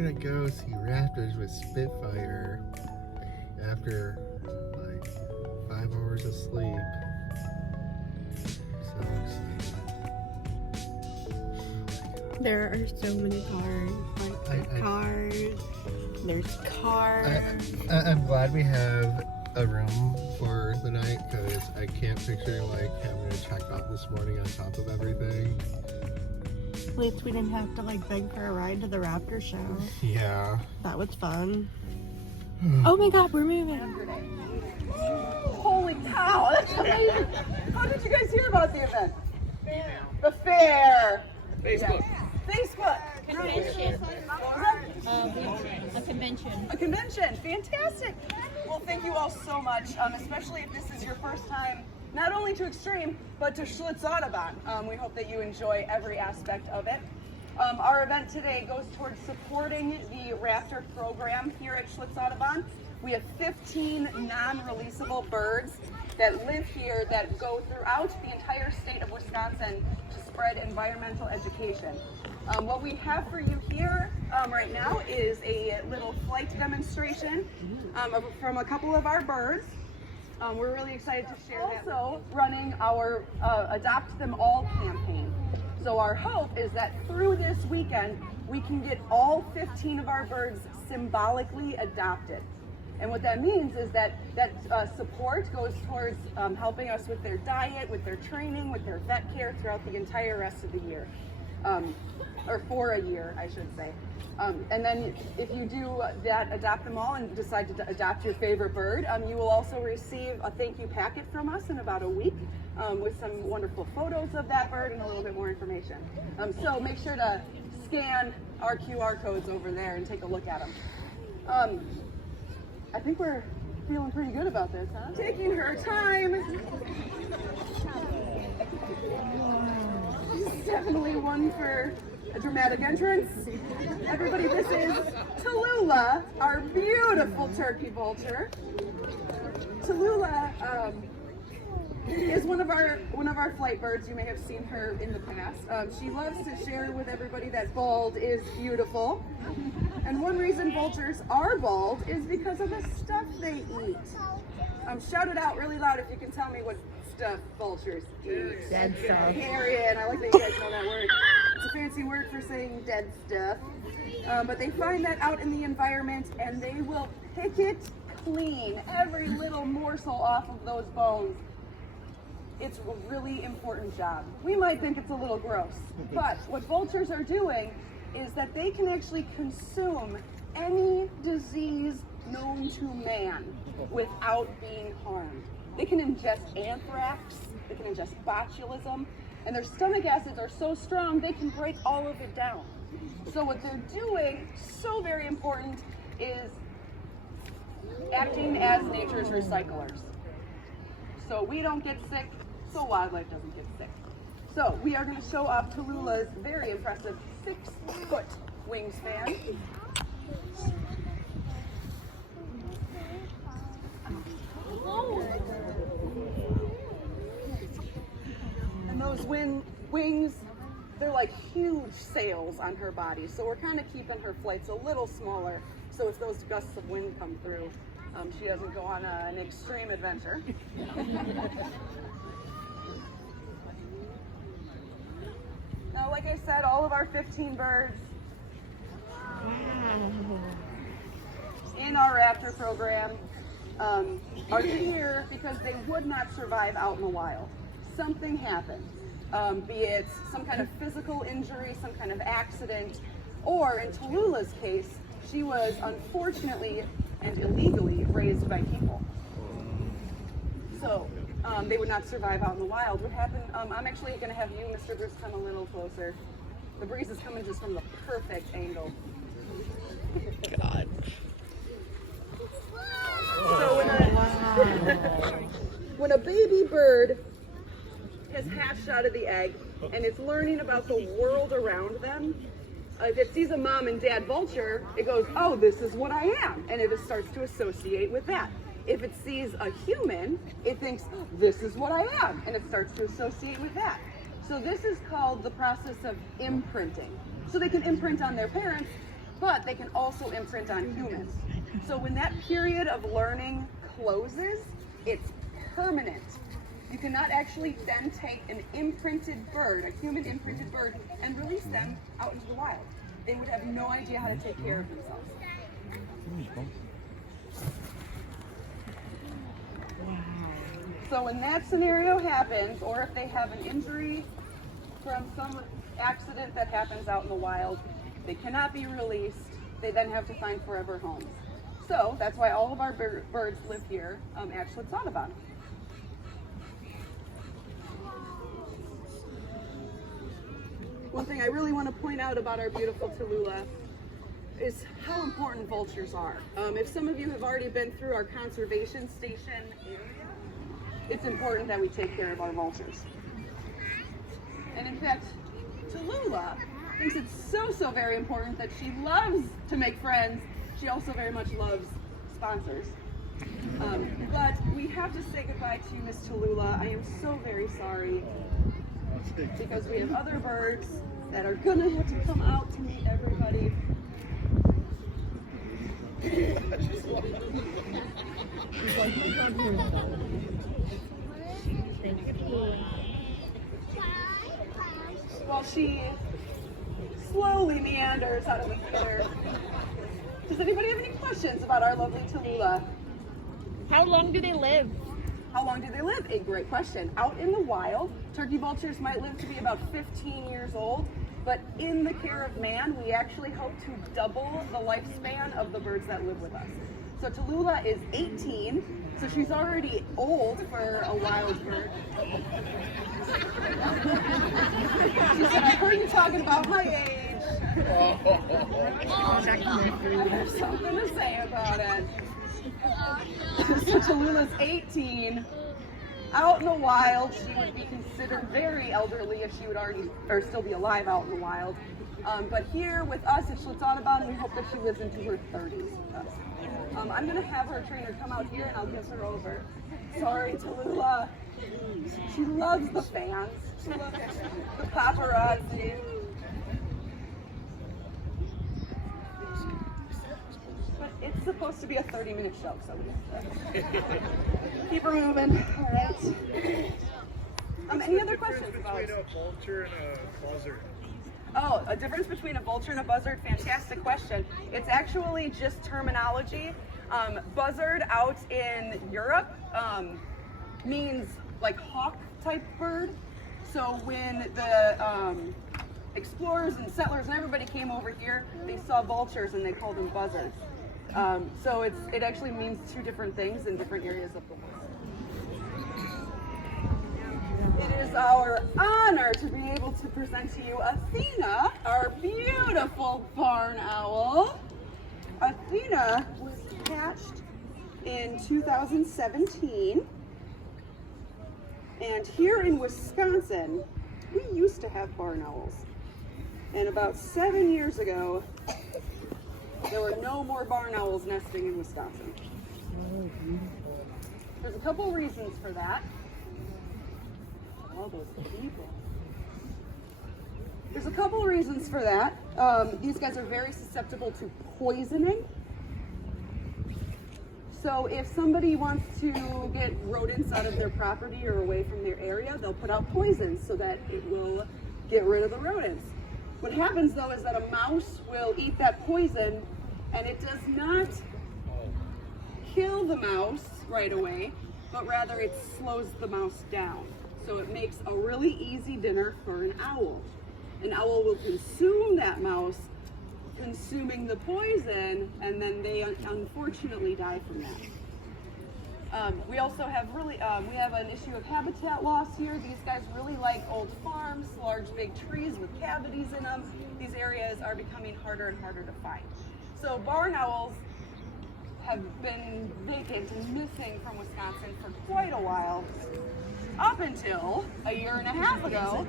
gonna go see Raptors with Spitfire after like 5 hours of sleep. So excited. There are so many cars. There's cars. I'm glad we have a room for the night because I can't picture like having to check out this morning on top of everything. At least we didn't have to like beg for a ride to the Raptor show. Yeah. That was fun. Oh my god, we're moving. Holy cow, that's amazing. How did you guys hear about the event? The fair. Facebook. Yes. Facebook. Convention. What was that? A convention. A convention. Fantastic. Well, thank you all so much, especially if this is your first time, not only to Xtreme, but to Schlitz Audubon. We hope that you enjoy every aspect of it. Our event today goes towards supporting the Raptor program here at Schlitz Audubon. We have 15 non-releasable birds that live here that go throughout the entire state of Wisconsin to spread environmental education. What we have for you here right now is a little flight demonstration from a couple of our birds. We're really excited to share that. Also running our Adopt Them All campaign. So our hope is that through this weekend, we can get all 15 of our birds symbolically adopted. And what that means is that support goes towards helping us with their diet, with their training, with their vet care throughout the entire rest of the year. Or for a year, I should say. And then if you do that, adopt them all and decide to adopt your favorite bird, you will also receive a thank you packet from us in about a week with some wonderful photos of that bird and a little bit more information. So make sure to scan our QR codes over there and take a look at them. I think we're feeling pretty good about this, huh? Taking her time. She's definitely one for a dramatic entrance. Everybody, this is Tallulah, our beautiful turkey vulture. Tallulah is one of our flight birds. You may have seen her in the past. She loves to share with everybody that bald is beautiful. And one reason vultures are bald is because of the stuff they eat. Shout it out really loud if you can tell me what stuff vultures eat. Dead stuff. Carrion. I like that you guys know that word. It's a fancy word for saying dead stuff. But they find that out in the environment and they will pick it clean, every little morsel off of those bones. It's a really important job. We might think it's a little gross, but what vultures are doing is that they can actually consume any disease known to man without being harmed. They can ingest anthrax, they can ingest botulism, and their stomach acids are so strong they can break all of it down. So what they're doing, so very important, is acting as nature's recyclers. So we don't get sick, so wildlife doesn't get sick. So we are going to show off Tallulah's very impressive 6-foot wingspan. And those wings, they're like huge sails on her body. So we're kind of keeping her flights a little smaller. So if those gusts of wind come through, she doesn't go on an extreme adventure. Now, like I said, all of our 15 birds in our Raptor program are here because they would not survive out in the wild. Something happened, be it some kind of physical injury, some kind of accident, or in Tallulah's case, she was unfortunately and illegally raised by people. So they would not survive out in the wild. What happened, I'm actually going to have you, Mr. Bruce, come a little closer. The breeze is coming just from the perfect angle. God. So when a baby bird has hatched out of the egg and it's learning about the world around them, if it sees a mom and dad vulture, it goes, oh, this is what I am. And it starts to associate with that. If it sees a human, it thinks, oh, this is what I am. And it starts to associate with that. So this is called the process of imprinting. So they can imprint on their parents, but they can also imprint on humans. So when that period of learning closes, it's permanent. You cannot actually then take an imprinted bird, a human imprinted bird, and release them out into the wild. They would have no idea how to take care of themselves. So when that scenario happens, or if they have an injury from some accident that happens out in the wild, they cannot be released. They then have to find forever homes. So that's why all of our birds live here at Schlitz Audubon. One thing I really want to point out about our beautiful Tallulah is how important vultures are. If some of you have already been through our conservation station area, it's important that we take care of our vultures. And in fact, Tallulah thinks it's so very important that she loves to make friends. She also very much loves sponsors. But we have to say goodbye to Miss Tallulah. I am so very sorry, because we have other birds that are gonna have to come out to meet everybody. While she slowly meanders out of the theater, does anybody have any questions about our lovely Tallulah? How long do they live? How long do they live? A great question. Out in the wild, turkey vultures might live to be about 15 years old, but in the care of man, we actually hope to double the lifespan of the birds that live with us. So Tallulah is 18, so she's already old for a wild bird. She said, I heard you talking about my age. I have something to say about it. So Tallulah's 18. Out in the wild, she would be considered very elderly if she would already or still be alive out in the wild. But here with us at Schlitz Audubon, we hope that she lives into her 30s with us. I'm going to have her trainer come out here and I'll give her over. Sorry, Tallulah. She loves the fans. She loves the paparazzi. But it's supposed to be a 30-minute show, so we have to keep her moving. All right. Any other questions about between a vulture and a buzzard? Oh, a difference between a vulture and a buzzard? Fantastic question. It's actually just terminology. Buzzard out in Europe means like hawk type bird. So when the explorers and settlers and everybody came over here, they saw vultures and they called them buzzards. So it actually means two different things in different areas of the world. It is our honor to be able to present to you Athena, our beautiful barn owl. Athena was hatched in 2017. And here in Wisconsin, we used to have barn owls. And about 7 years ago, there were no more barn owls nesting in Wisconsin. There's a couple reasons for that. All those people. There's a couple reasons for that. These guys are very susceptible to poisoning. So if somebody wants to get rodents out of their property or away from their area, they'll put out poisons so that it will get rid of the rodents. What happens though is that a mouse will eat that poison and it does not kill the mouse right away, but rather it slows the mouse down. So it makes a really easy dinner for an owl. An owl will consume that mouse, consuming the poison, and then they unfortunately die from that. We also have we have an issue of habitat loss here. These guys really like old farms, large big trees with cavities in them. These areas are becoming harder and harder to find. So barn owls have been vacant and missing from Wisconsin for quite a while, up until a year and a half ago,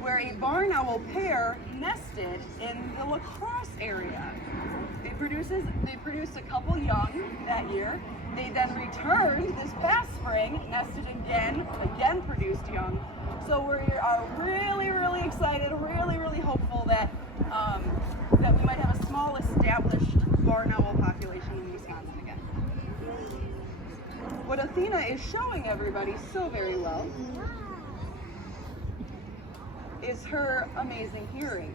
where a barn owl pair nested in the La Crosse area. They produced a couple young that year. They then returned this past spring, nested again produced young. So we are really excited, really hopeful that that we might have a small is showing everybody so very well is her amazing hearing.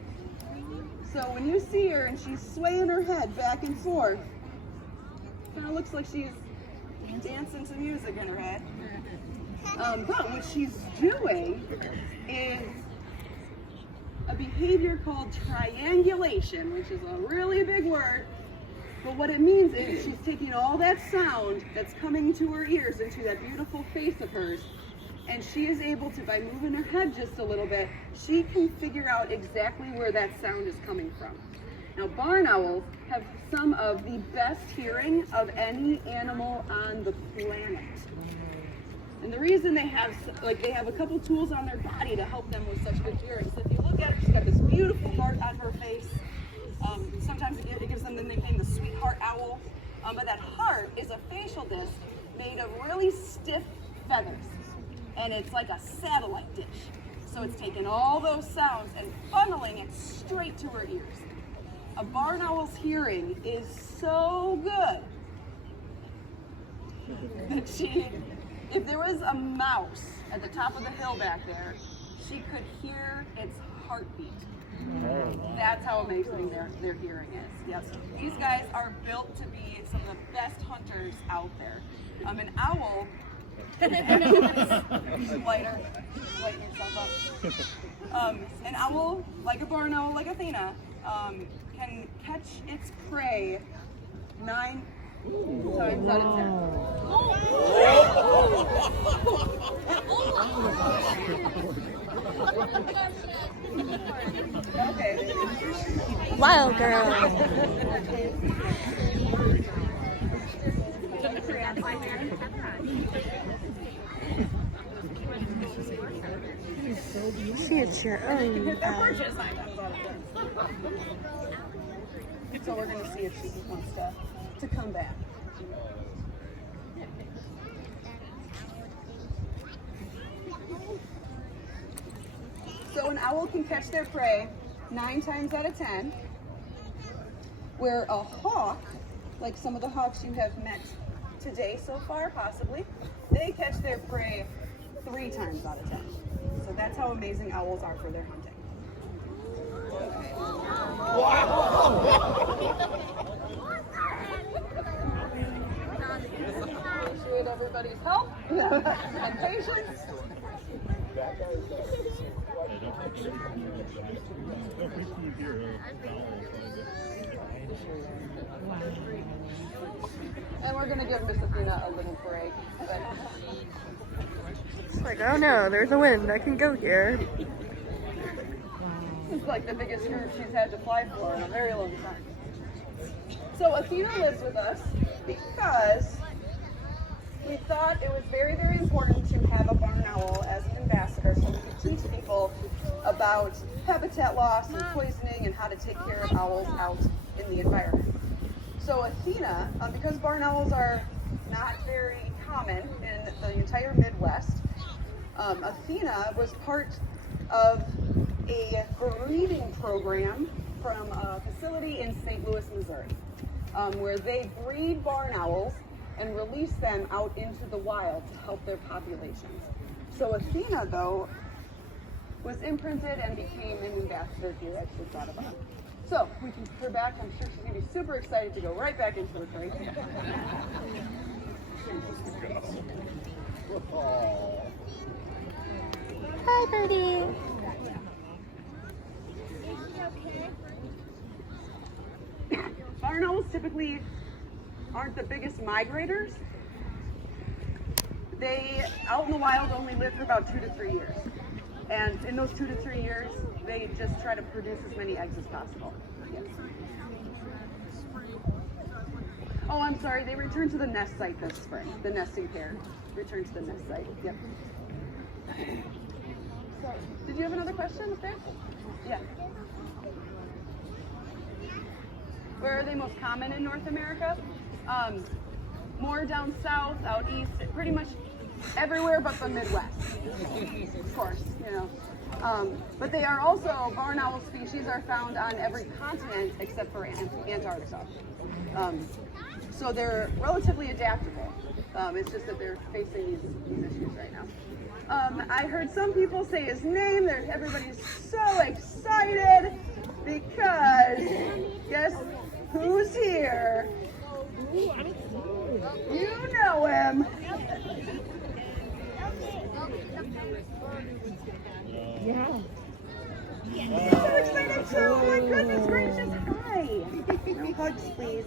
So when you see her and she's swaying her head back and forth, kind of looks like she's dancing to music in her head. But what she's doing is a behavior called triangulation, which is a really big word. But what it means is she's taking all that sound that's coming to her ears into that beautiful face of hers, and she is able to, by moving her head just a little bit, she can figure out exactly where that sound is coming from. Now, barn owls have some of the best hearing of any animal on the planet. And the reason they have a couple tools on their body to help them with such good hearing. So if you look at her, she's got this beautiful heart on her face. Sometimes it gives them the nickname the sweetheart owl. But that heart is a facial disc made of really stiff feathers. And it's like a satellite dish. So it's taking all those sounds and funneling it straight to her ears. A barn owl's hearing is so good that if there was a mouse at the top of the hill back there, she could hear its heartbeat. That's how amazing their hearing is. Yes, these guys are built to be some of the best hunters out there. An owl, lighter, lighten yourself up. An owl, like a barn owl, like Athena, can catch its prey 9 times out of 10. Okay. Wild girl. It's your own. So we're going to see if she wants to come back. So an owl can catch their prey 9 times out of 10, where a hawk, like some of the hawks you have met today so far, possibly, they catch their prey 3 times out of 10. So that's how amazing owls are for their hunting. Appreciate everybody's help and patience. And we're going to give Miss Athena a little break. It's like, oh no, there's a wind. I can go here. This is like the biggest group she's had to fly for in a very long time. So Athena lives with us because we thought it was very, very important to have a barn owl as an ambassador so we could teach people about habitat loss and poisoning and how to take care of owls out in the environment. So Athena, because barn owls are not very common in the entire Midwest, Athena was part of a breeding program from a facility in St. Louis, Missouri, where they breed barn owls and release them out into the wild to help their populations. So Athena, though, was imprinted and became an ambassador here at Ciderfest. So we can put her back. I'm sure she's going to be super excited to go right back into the crate. Hi, birdie. Barn owls typically aren't the biggest migrators. They, out in the wild, only live for about 2 to 3 years. And in those 2 to 3 years, they just try to produce as many eggs as possible. Yes. Oh, I'm sorry, they return to the nest site this spring. The nesting pair return to the nest site. Yep. So, did you have another question up there? Yeah. Where are they most common in North America? More down south, out east, pretty much everywhere but the Midwest, of course, you know. But they are also, barn owl species are found on every continent except for Antarctica. So they're relatively adaptable. It's just that they're facing these issues right now. I heard some people say his name. Everybody's so excited because guess who's here? You know him. Yeah. I'm so excited too. Oh my goodness gracious. Hi. No hugs, please.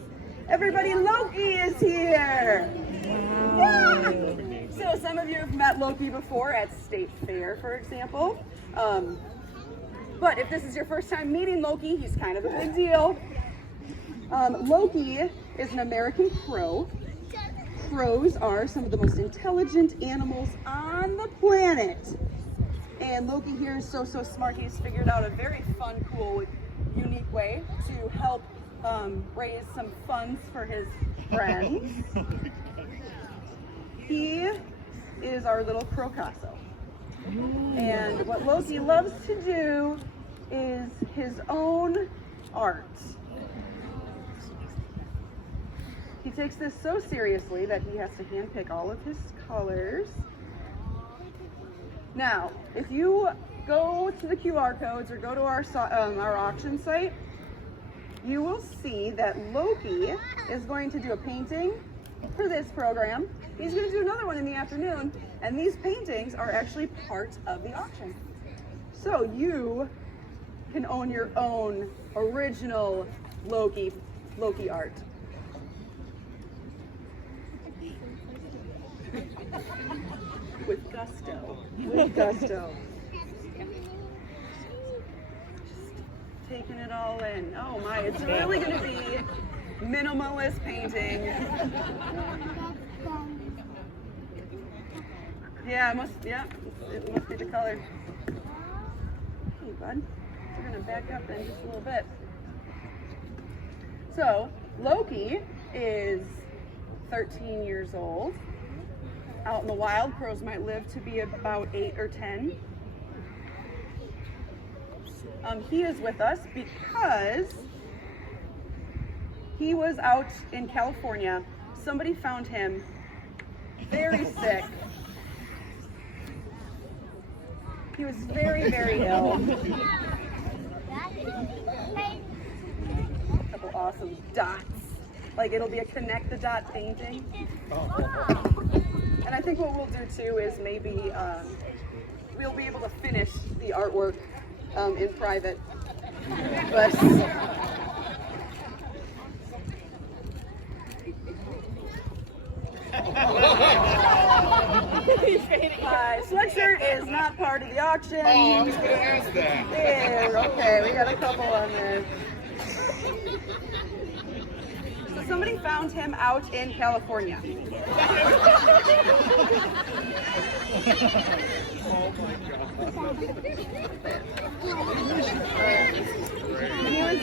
Everybody, Loki is here. Yeah. So some of you have met Loki before at State Fair, for example. But if this is your first time meeting Loki, he's kind of a big deal. Loki is an American crow. Crows are some of the most intelligent animals on the planet. And Loki here is so smart, he's figured out a very fun, cool, unique way to help raise some funds for his friends. He is our little crocasso. And what Loki loves to do is his own art. He takes this so seriously that he has to handpick all of his colors. Now, if you go to the QR codes or go to our auction site, you will see that Loki is going to do a painting for this program. He's going to do another one in the afternoon, and these paintings are actually part of the auction. So you can own your own original Loki art. With gusto. With gusto. Just taking it all in. Oh my, it's really going to be minimalist painting. Yeah, it must be the color. Hey bud, we're going to back up in just a little bit. So, Loki is 13 years old. Out in the wild, crows might live to be about 8 or 10. He is with us because he was out in California. Somebody found him very sick. He was very ill. A couple awesome dots. Like it'll be a connect the dot painting. And I think what we'll do too is maybe we'll be able to finish the artwork in private. But my sweatshirt is not part of the auction. Oh, I was going to ask that. Yeah, okay, we got a couple on there. So somebody found him out in California. Oh my God. And he was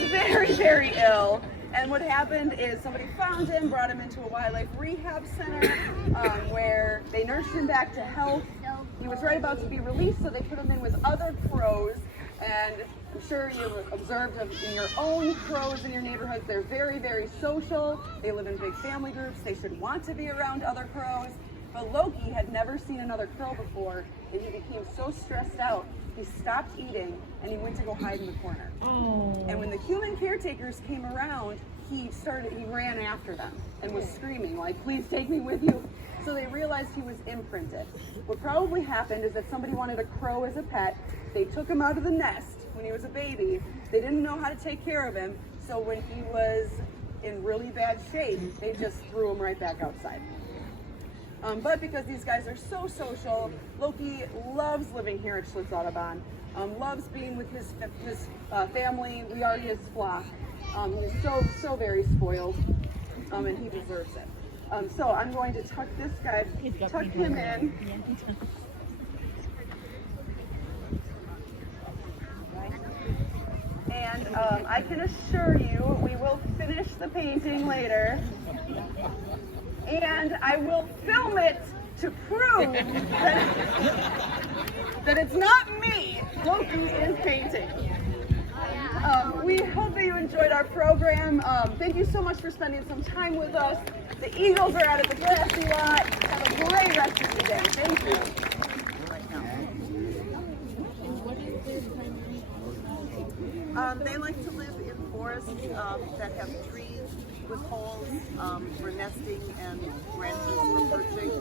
very ill. And what happened is somebody found him, brought him into a wildlife rehab center where they nursed him back to health. He was right about to be released, so they put him in with other crows. And I'm sure you've observed in your own crows in your neighborhoods, they're very social. They live in big family groups. They should want to be around other crows. But Loki had never seen another crow before, and he became so stressed out, he stopped eating, and he went to go hide in the corner. Oh. And when the human caretakers came around, he ran after them and was screaming, like, please take me with you. So they realized he was imprinted. What probably happened is that somebody wanted a crow as a pet. They took him out of the nest when he was a baby. They didn't know how to take care of him, so when he was in really bad shape, they just threw him right back outside. But because these guys are so social, Loki loves living here at Schlitz-Audubon, loves being with his family. We are his flock. He's so very spoiled, and he deserves it. So I'm going to tuck him in. And I can assure you we will finish the painting later. And I will film it to prove that it's not me Loki is painting. We hope that you enjoyed our program. Thank you so much for spending some time with us. The Eagles are out at the grassy lot. Have a great rest of the day. Thank you. They like to live in forests that have trees with holes for nesting and branches for perching.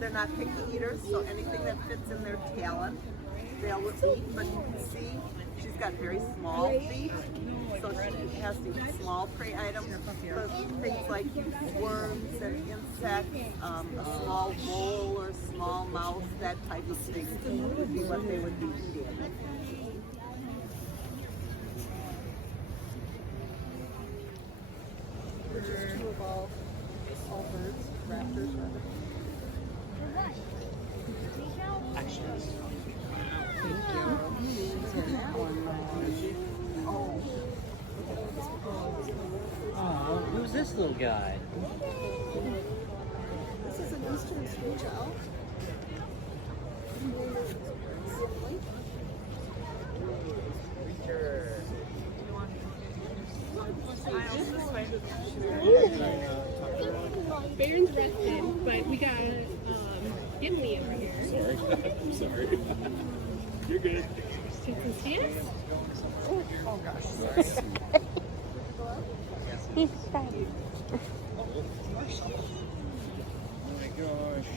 They're not picky eaters, so anything that fits in their talon, they'll eat. But you can see she's got very small feet, so she has to eat small prey items. So things like worms and insects, a small vole or small mouse, that type of thing would be what they would be eating. Just two of all birds, raptors rather. Oh, who's this little guy? This is an eastern screech owl. Baron's rested, but we got Gimli over here. Sorry. I'm sorry. You're good. Take some stance. Oh gosh. He's fine. Oh my gosh.